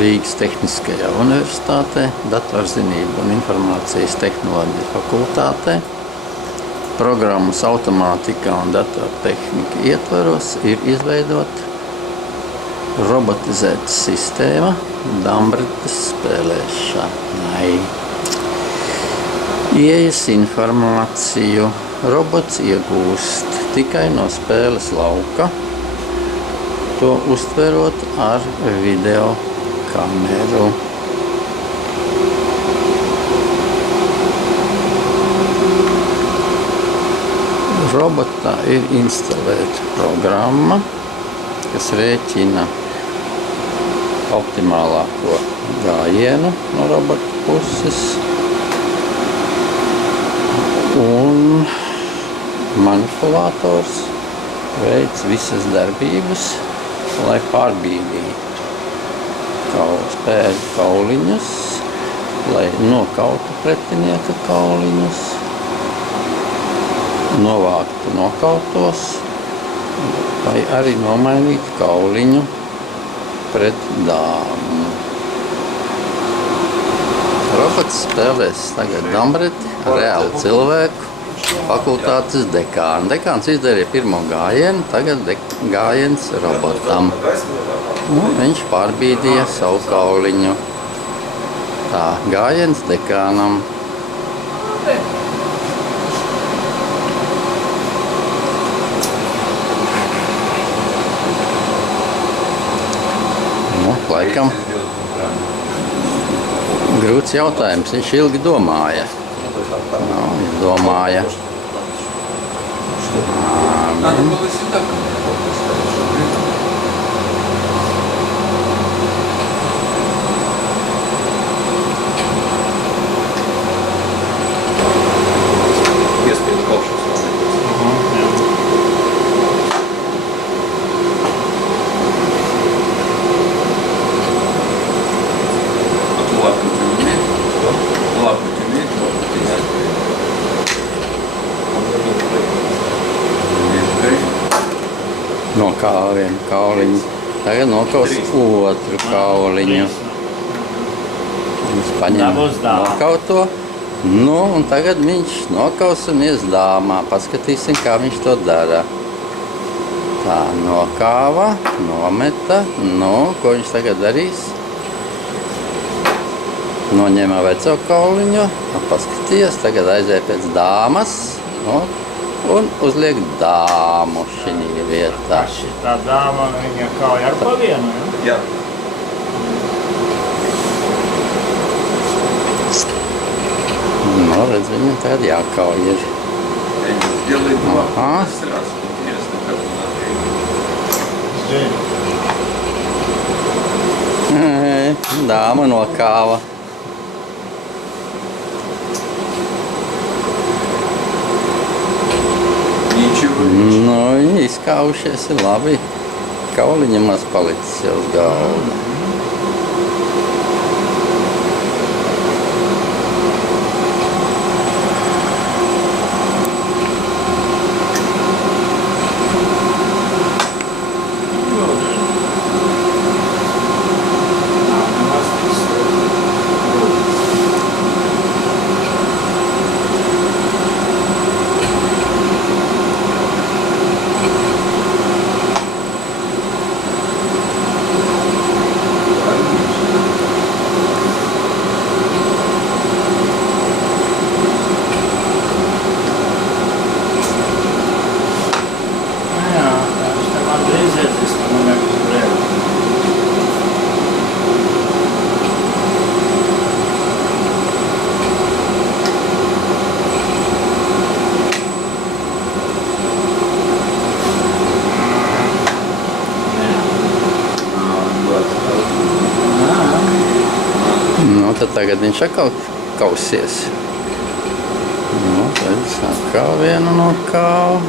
Rīgas Tehniskajā universitātē, Datorzinību un informācijas tehnoloģiju fakultātē. Programmas automātika un datortehnika ietvaros ir izveidota robotizēta sistēma dambretes spēlēšanai. Ieejas informāciju robots iegūst tikai no spēles lauka, to uztverot ar video kameru. Robotā ir instalēta programma, kas rēķina optimālāko gājienu no robota puses un manipulators veic visas darbības, lai pārbīdītu spēļu kauliņus, lai nokautu pretinieka kauliņus, novāktu nokautos vai arī nomainītu kauliņu pret dāmu. Robots spēlēs tagad dambreti ar reālu cilvēku, fakultātes dekānu. Dekāns izdarīja pirmo gājienu, tagad gājiens robotam. Viņš pārbīdīja savu kauliņu. Tā, gājiens dekānam. Laikam grūts jautājums, viņš ilgi domāja. Viņš domāja. Nokāva vienu kauliņu, tagad nokaus otru kauliņu. Viņš paņem nokauto, un tagad viņš nokaus un ies dāmā. Paskatīsim, kā viņš to dara. Tā, nokāva, nometa, ko viņš tagad darīs? Noņēma veco kauliņu, paskatījās, tagad aizēja pēc dāmas, un uzliek dāmu šī vietā. Tā dāma, viņa kauja ar pa vienu, ja? Jā. Redz, viņam tagad jākauj ir. Dāma nokāva. Viņi izkaušies ir labi. Kauliņa maz palicis jau uz galda. Tad tagad viņš atkal kausies. Tad atkal vienu nokāva.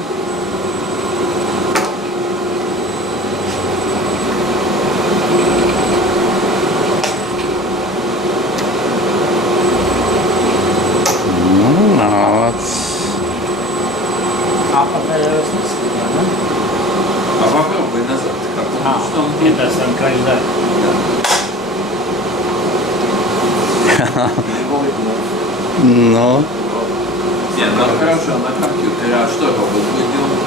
Nāc. Apakaļ es neskatījā, ne? Apakaļ vai nazad? Интересно, как ждать. Ну, Не, ну хорошо, на компьютере, а что робот будет делать?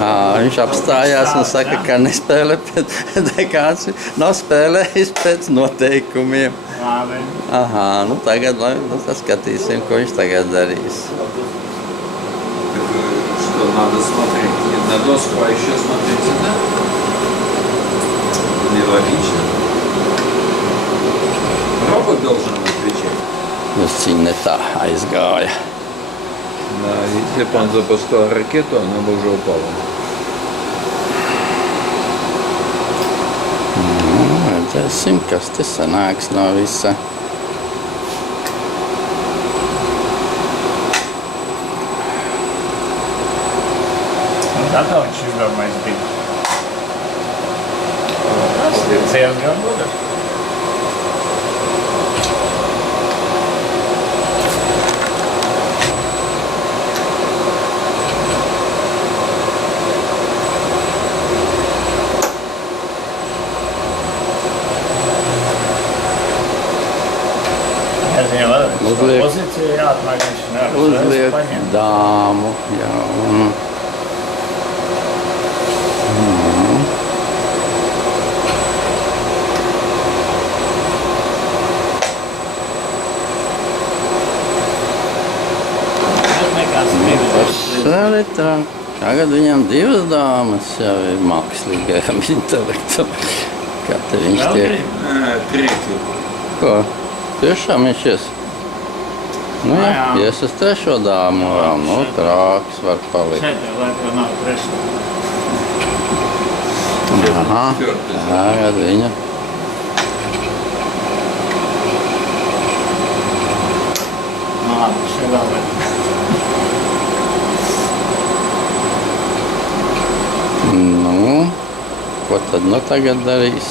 viņš apstājās un saka, ka nespēlē pēc dekāds nav spēlējis pēc noteikumiem. Labi. Aha, nu tagad skatīsim, ko viņš tagad darīs. Что надо смотреть не на доску, а еще смотреть сюда? Нелогично. Робот должен отвечать. Viņa ne tā aizgāja. Да, если бы он запускал ракету, она бы уже упала. Redzēsim, kas te sanāks no visa. Tā kā viņš izdomājis bija. Tas ir diezgan gudrs. Es viņam Uzliek. pozīciju jāatmāk, viņš nevar Uzliek paņemt. dāmu. Jā, un... Arī tā. Tagad viņam divas dāmas jau ir mākslīgajam intelektam. Kā te viņš tiek? Третью. Ko? Tiešām viņš ies? Nu jā, Jā. ies uz trešo dāmu vēl. Nu, trāks var palikt. Šeit jau laikam nav trešā. Aha, tagad viņa. Nu labi, šeit vēl vajag. Nu, ko tad nu tagad darīs?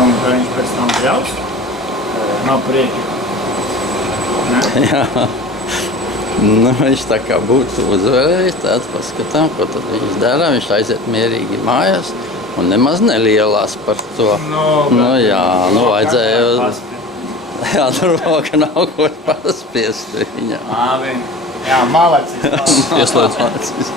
Un ka viņš pēc tam brauc? No prieka. Ne? Jā. Nu, viņš tā kā būtu uzvarējis, tāds paskatām, ko tad viņš dara. Viņš aiziet mierīgi mājās un nemaz nelielās par to. Nu jā, nu vajadzēja... Jā, tur roka nav ko paspiest viņam. Labi. Jā, malacis. Ieslēdz.